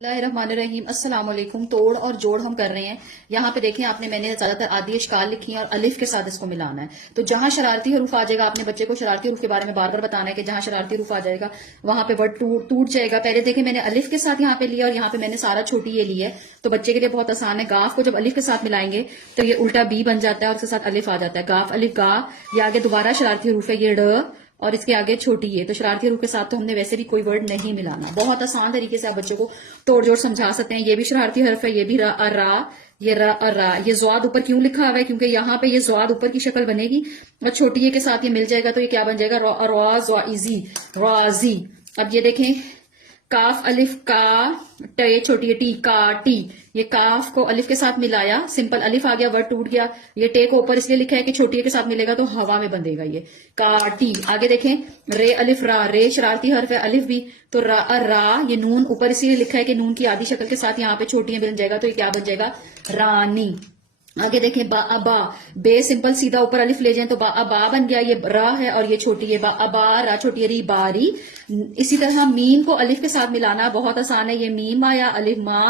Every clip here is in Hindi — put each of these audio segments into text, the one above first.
बिस्मिल्लाहिर्रहमानिर्रहीम। अस्सलाम वालेकुम। तोड़ और जोड़ हम कर रहे हैं। यहाँ पे देखें, आपने मैंने ज्यादातर आदि अशकाल लिखी है और अलिफ के साथ इसको मिलाना है। तो जहां शरारती हरूफ आ जाएगा, आपने बच्चे को शरारती हरूफ के बारे में बार बार बताना है कि जहां शरारती हरूफ आ जाएगा वहां पे वर्ड टूट जाएगा। पहले देखें, मैंने अलिफ के साथ यहाँ पे लिया और यहाँ पे मैंने सारा छोटी ये लिया है। तो बच्चे के लिए बहुत आसान है। गाफ को जब अलिफ के साथ मिलाएंगे तो ये उल्टा बी बन जाता है और उसके साथ अलिफ आ जाता है। गाफ अलिफ गा, ये आगे दोबारा शरारती हरूफ है, ये ड और इसके आगे छोटी है। तो शरारती हरूफ के साथ तो हमने वैसे भी कोई वर्ड नहीं मिलाना। बहुत आसान तरीके से आप बच्चों को तोड़ जोड़ समझा सकते हैं। ये भी शरारती हर्फ है, ये भी रा, ये रा, ये ज़्वाद ऊपर क्यों लिखा हुआ है? क्योंकि यहाँ पे ये ज़्वाद ऊपर की शक्ल बनेगी और छोटी ए के साथ ये मिल जाएगा तो ये क्या बन जाएगा? राजी। अब ये देखें, काफ अलिफ का, टे छोटी है टी, का टी। ये काफ को अलिफ के साथ मिलाया, सिंपल अलिफ आ गया, वर्ड टूट गया। ये टे को ऊपर इसलिए लिखा है कि छोटी के साथ मिलेगा तो हवा में बंधेगा ये, का टी। आगे देखें, रे अलिफ रा, रे शरारती हर्फ है, अलिफ भी, तो रा ये नून ऊपर इसलिए लिखा है कि नून की आधी शक्ल के साथ यहाँ पे छोटी बन जाएगा तो ये क्या बन जाएगा? रानी। आगे देखें, बा अबा, बे सिंपल सीधा ऊपर अलिफ ले जाएं तो बा अबा बन गया। ये रा है और ये छोटी है, बा अबा, रा छोटी है, री बारी। इसी तरह मीम को अलिफ के साथ मिलाना बहुत आसान है। ये मीम आया, अलिफ मा,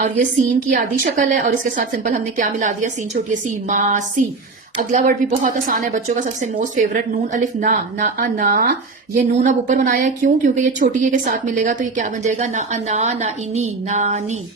और ये सीन की आधी शक्ल है और इसके साथ सिंपल हमने क्या मिला दिया? सीन छोटी है, सी, मासी। अगला वर्ड भी बहुत आसान है, बच्चों का सबसे मोस्ट फेवरेट, नून अलिफ ना, ना। ये नून अब ऊपर बनाया है, क्यों? क्योंकि ये छोटी है के साथ मिलेगा तो ये क्या बन जाएगा? ना इनी, नानी।